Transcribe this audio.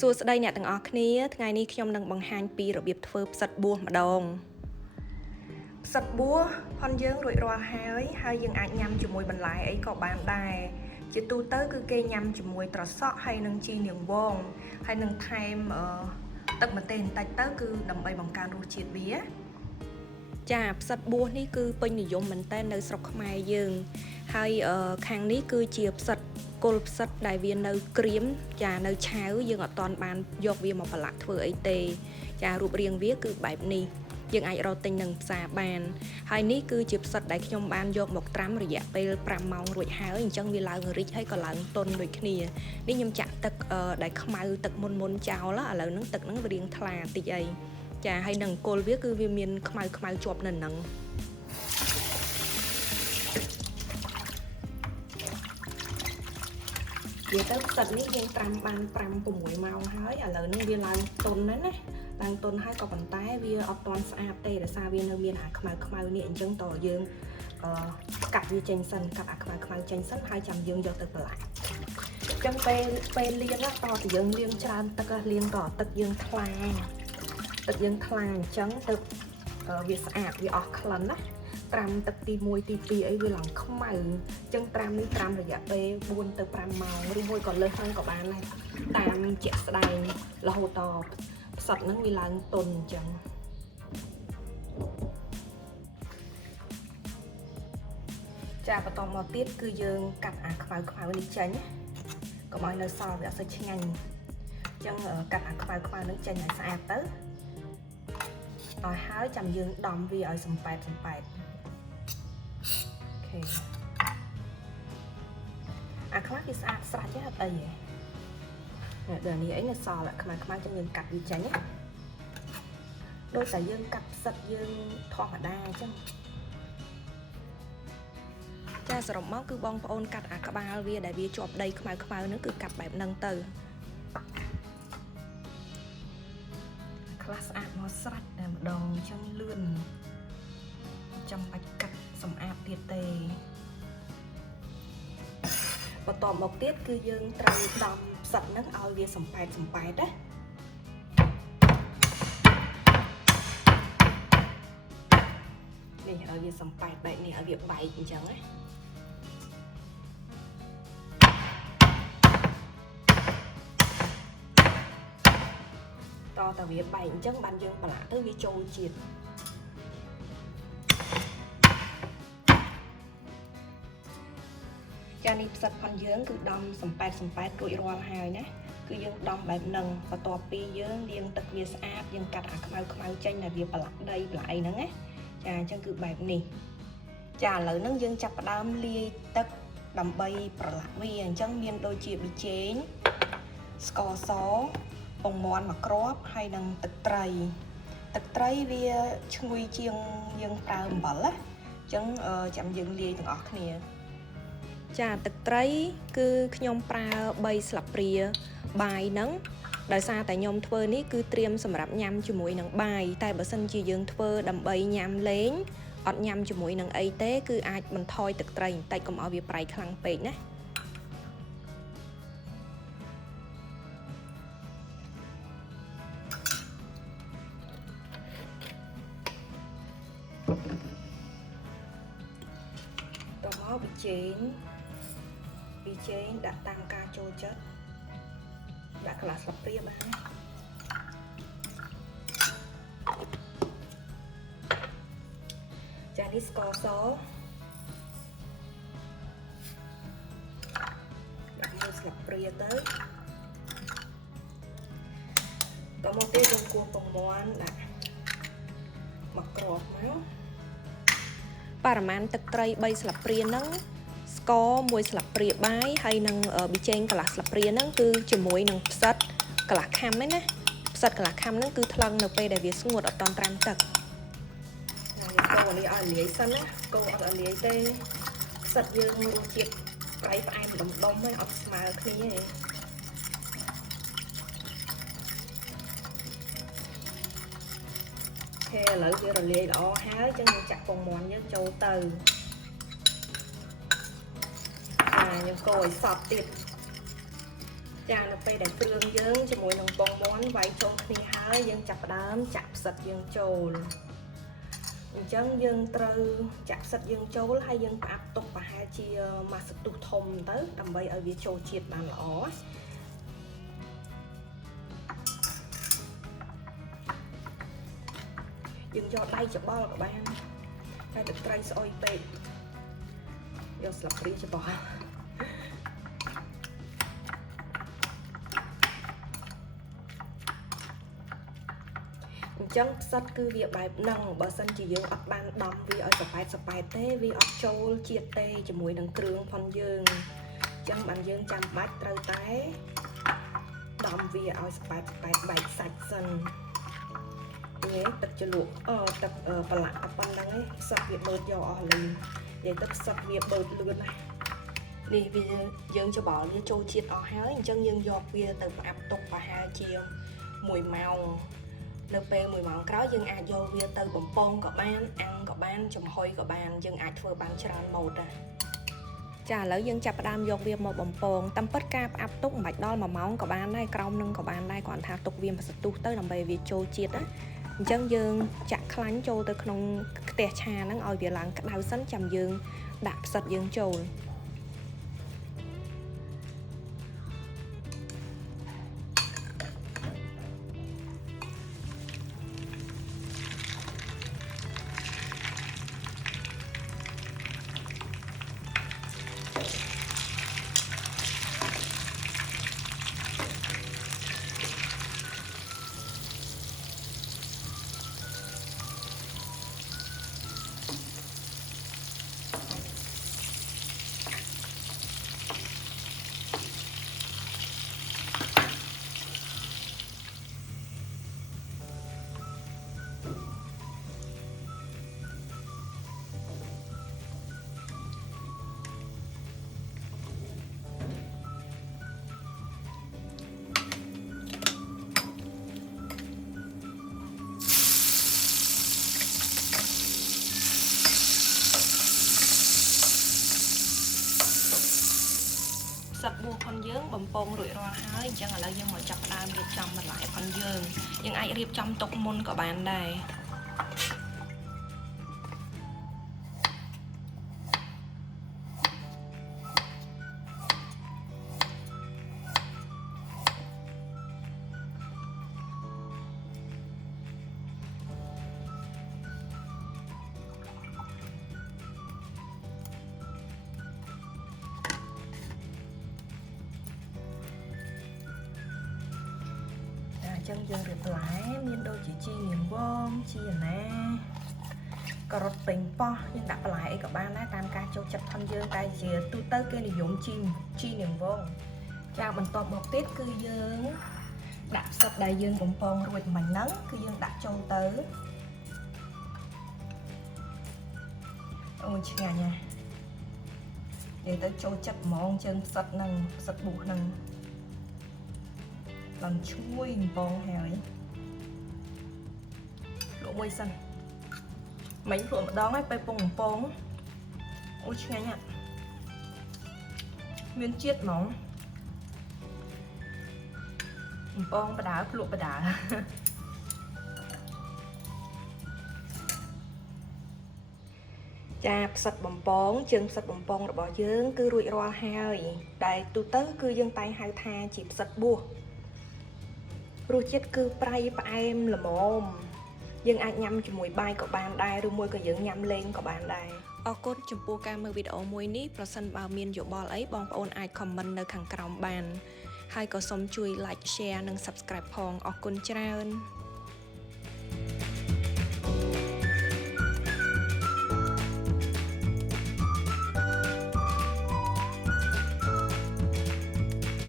សួស្តីអ្នកទាំងអស់គ្នាថ្ងៃនេះខ្ញុំនឹងបង្ហាញពីរបៀបធ្វើផ្សិតបួសម្ដងផ្សិតបួសផនយើងរួចរាល់ហើយយើងអាចញ៉ាំជាមួយបន្លែអីក៏បានដែរជាទូទៅគឺគេញ៉ាំជាមួយត្រសក់ហើយនឹងជីនាងវងហើយនឹងថែមទឹកម្ទេសបន្តិចទៅគឺដើម្បីបង្កើនរសជាតិវាចាផ្សិតបួសនេះគឺពេញនិយមមែនតើនៅស្រុកខ្មែរយើងហើយខាងនេះគឺជាផ្សិតគល់ផ្សិតដែលវានៅក្រៀមចានៅឆាវយើងអត់ទាន់បានយកវាមកប្រឡាក់ធ្វើអីទេចារូបរាងវាគឺបែបនេះយើងអាចរកទិញនឹងផ្សារបានហើយនេះគឺជាផ្សិតដែលខ្ញុំបានយកមកត្រាំរយៈពេល5ម៉ោងរួចហើយអញ្ចឹងវាឡើងរីកហើយក៏ឡើងទន់ដូចគ្នានេះខ្ញុំចាក់ទឹកដែលខ្មៅទឹកមុនចោលឥឡូវហ្នឹងទឹកហ្នឹងវារៀងថ្លាតិចអីចាហើយនឹងគល់វាគឺវាមានខ្មៅជាប់នៅហ្នឹងវាទៅផ្សិតនេះយើងត្រាំបាន5-6ម៉ោងហើយឥឡូវនេះវាឡើងទន់ណាស់ណាឡើងទន់ហើយក៏ប៉ុន្តែវាអត់ទាន់ស្អាតទេដោយសារវានៅមានអាខ្មៅនេះអញ្ចឹងតើយើងកាត់វាចេញសិនកាត់អាខ្មៅចេញសិនហើយចាំយើងយកទៅប្រឡាក់អញ្ចឹងពេលលាងតើយើងលាងច្រើនទឹកលាងតទឹកយើងថ្លាអញ្ចឹងទៅវាស្អាតវាអស់ក្លិនណាត្រាំទឹកទី1ទី2អីវាឡើងខ្មៅអញ្ចឹងត្រាំរយៈពេល4ទៅ5ម៉ោងឬមួយក៏លើសហ្នឹងក៏បានដែរតាមជាក់ស្ដែងរហូតដល់ផ្សិតហ្នឹងវាឡើងទន់អញ្ចឹងចាបន្តមកទៀតគឺយើងកាត់អាខ្មៅនេះចេញកុំឲ្យនៅសល់វាអត់សូវឆ្ងាញ់អញ្ចឹងកាត់អាខ្មៅហ្នឹងចេញឲ្យស្អាតទៅឲ្យហើយចាំយើងដំវាឲ្យសំប៉ែតអូខេអាខ្មៅវាស្អាតស្រេចទេអត់អីទេដល់នេះអីនៅសល់អាខ្មៅចឹងយើងកាត់វាចេញដូចតែយើងកាត់ផ្សិតយើងធម្មតាអញ្ចឹងចាសរុបមកគឺបងប្អូនកាត់អាក្បាលវាដែលវាជាប់ដីខ្មៅហ្នឹងគឺកាត់បែបហ្នឹងទៅខ្លះស្អាតមកស្រេចតែម្ដងអញ្ចឹងលឿនចាំបាច់កាត់សម្អាតទៀតទេបន្តមកទៀតគឺយើងត្រូវដំផ្សិតហ្នឹងឲ្យវាសំប៉ែតណានេះឲ្យវាសំប៉ែតបែបនេះឲ្យវាបែកអញ្ចឹងណាតើវាបែកអញ្ចឹងបានយើងប្រឡាក់ទៅវាចូលជាតិចានេះផ្សិតផនយើងគឺដំសំប៉ែតរួចរាល់ហើយណាគឺយើងដំបែបហ្នឹងបន្ទាប់ពីយើងលាងទឹកវាស្អាតយើងកាត់អាខ្មៅចេញដែលវាប្រឡាក់ដីប្រឡាក់អីហ្នឹងណាចាអញ្ចឹងគឺបែបនេះចាឥឡូវហ្នឹងយើងចាប់ផ្ដើមលាយទឹកដើម្បីប្រឡាក់វាអញ្ចឹងមានដូចជាប៊ីចេងស្ករសពងមាន់មួយគ្រាប់ហើយនឹងទឹកត្រីវាឈ្ងុយជាងយើងប្រើអំបិលណាអញ្ចឹងចាំយើងលាយទាំងអស់គ្នាចាទឹកត្រីគឺខ្ញុំប្រើ3ស្លាបព្រាបាយហ្នឹងដោយសារតែខ្ញុំធ្វើនេះគឺត្រៀមសម្រាប់ញ៉ាំជាមួយនឹងបាយតែបើសិនជាយើងធ្វើដើម្បីញ៉ាំលេងអត់ញ៉ាំជាមួយនឹងអីទេគឺអាចបន្ថយទឹកត្រីបន្តិចកុំឲ្យវាប្រៃខ្លាំងពេកណាតោះមកប៊ីចេងដាក់តាមការចូលចិត្តដាក់កន្លះស្លាបព្រាបានចានេះស្ករសដាក់1ស្លាបព្រាទៅតមកទៀតយើងគោះពងមាន់ដាក់មកគ្រាប់មកបរិមាណទឹកត្រី3ស្លាបព្រាហ្នឹងស្ករ1ស្លាបព្រាបាយហើយនឹងប៊ីចេងកន្លះស្លាបព្រាហ្នឹងគឺជាមួយនឹងផ្សិតកន្លះខាំហ្នឹងណាផ្សិតកន្លះខាំហ្នឹងគឺថ្លឹងនៅពេលដែលវាស្ងួតអត់តាន់ត្រាំទឹកកូរនេះឲ្យលាយសិនណាកូរអត់ឲ្យលាយទេផ្សិតយើងរសជាតិប្រៃផ្អែមដុំហ្នឹងអត់ស្មើគ្នាទេឥឡូវវារលាយល្អហើយចឹងយើងចាក់ពងមាន់យើងចូលទៅយើងកូរឲ្យសព្វទៀត ចានៅពេលដែលគ្រឿងយើងជាមួយនឹង ន់វាយចូលគ្នាហើយយើងចាប់ផ្ដើមចាក់ផ្សិតយើងចូលអញ្ចឹងយើងត្រូវចាក់ផ្សិតយើងចូលហើយយើងផ្អាប់ទុកប្រហែលជាមួយសន្ទុះធំទៅដើម្បីឲ្យវាចូលជាតិបានល្អយើងយកដៃច្បល់ក៏បានតែទឹកត្រីស្អុយពេកយកស្លាបព្រាច្បល់អញ្ចឹងផ្សិតគឺវាបែបហ្នឹងបើសិនជាយើងអត់បានដំវាឲ្យសប៉ែតទេវាអត់ចូលជាតិទេជាមួយនឹងគ្រឿងផងយើងអញ្ចឹងបានយើងចាំបាច់ត្រូវតែដំវាឲ្យសប៉ែតបែកសាច់សិននេះទឹកជ្រលក់ទឹកប្រឡាក់តែប៉ុណ្្នឹងឯងផ្សិតវាបឺតយកអស់លីងនិយាយទៅផ្សិតវាបឺតលឿនណាស់នេះវាយើងច្បល់វាចូលជាតិអស់ហើយអញ្ចឹងយើងយកវាទៅផ្អាប់ទុកប្រហែលជា1ម៉ោងនៅពេល1ម៉ោងក្រោយយើងអាចយកវាទៅបំពងក៏បានអាំងក៏បានចំហុយក៏បានយើងអាចធ្វើបានច្រើនម៉ូតដែរចាឥឡូវយើងចាប់ផ្ដើមយកវាមកបំពងតាមពិតការផ្អាប់ទុកមិនបាច់ដល់1ម៉ោងក៏បានដែរក្រោមនឹងក៏បានដែរគ្រាន់ថាទុកវាមួយសន្ទុះទៅដើម្បីវាចូលជាតិណាអញ្ចឹងយើងចាក់ខ្លាញ់ចូលទៅក្នុងខ្ទះឆាហ្នឹងឲ្យវាឡើងក្តៅសិនចាំយើងដាក់ផ្សិតយើងចូលផ្សិតបួសផងយើងបំពងរួចរាល់ហើយអញ្ចឹងឥឡូវយើងមកចាប់ផ្ដើមរៀបចំបន្លែផងយើងអាចរៀបចំទុកមុនក៏បានដែរអញ្ចឹងយើងរៀបបន្លែមានដូចជាជីនាងវងជីណាការ៉ុតពេញប៉ោះយើងដាក់បន្លែអីក៏បានដែរតាមការចូលចិត្តផងយើងតែជាទូទៅគេនិយមជីនាងវងចាបន្ទាប់មកទៀតគឺយើងដាក់ផ្សិតដែលយើងបំពងរួចមិញហ្នឹងគឺយើងដាក់ចូលទៅអូឆ្ងាញ់ណាស់និយាយទៅចូលចិត្តហ្មងជើងផ្សិតហ្នឹងផ្សិតប៊ូហ្នឹងឡើងឈ្ងុយបំពងហើយលក់មួយសិនមិញលក់ម្ដងហើយពេលពងបំពងអូឆ្ងាញ់ណាស់មានជាតិហ្មងបំពងបដាភ្លក់បដាចាផ្សិតបំពងជើងផ្សិតបំពងរបស់យើងគឺរួចរាល់ហើយដែលទូទៅគឺយើងតែងហៅថាជាផ្សិតបួសរសជាតិគឺប្រៃផ្អែមល្មមយើងអាចញ៉ាំជាមួយបាយក៏បានដែរឬមួយក៏យើងញ៉ាំលេងក៏បានដែរអរគុណចំពោះការមើលវីដេអូមួយនេះប្រសិនបើមានយោបល់អីបងប្អូនអាច comment នៅខាងក្រោមបានហើយក៏សូមជួយ like share និង subscribe ផងអរគុណច្រើន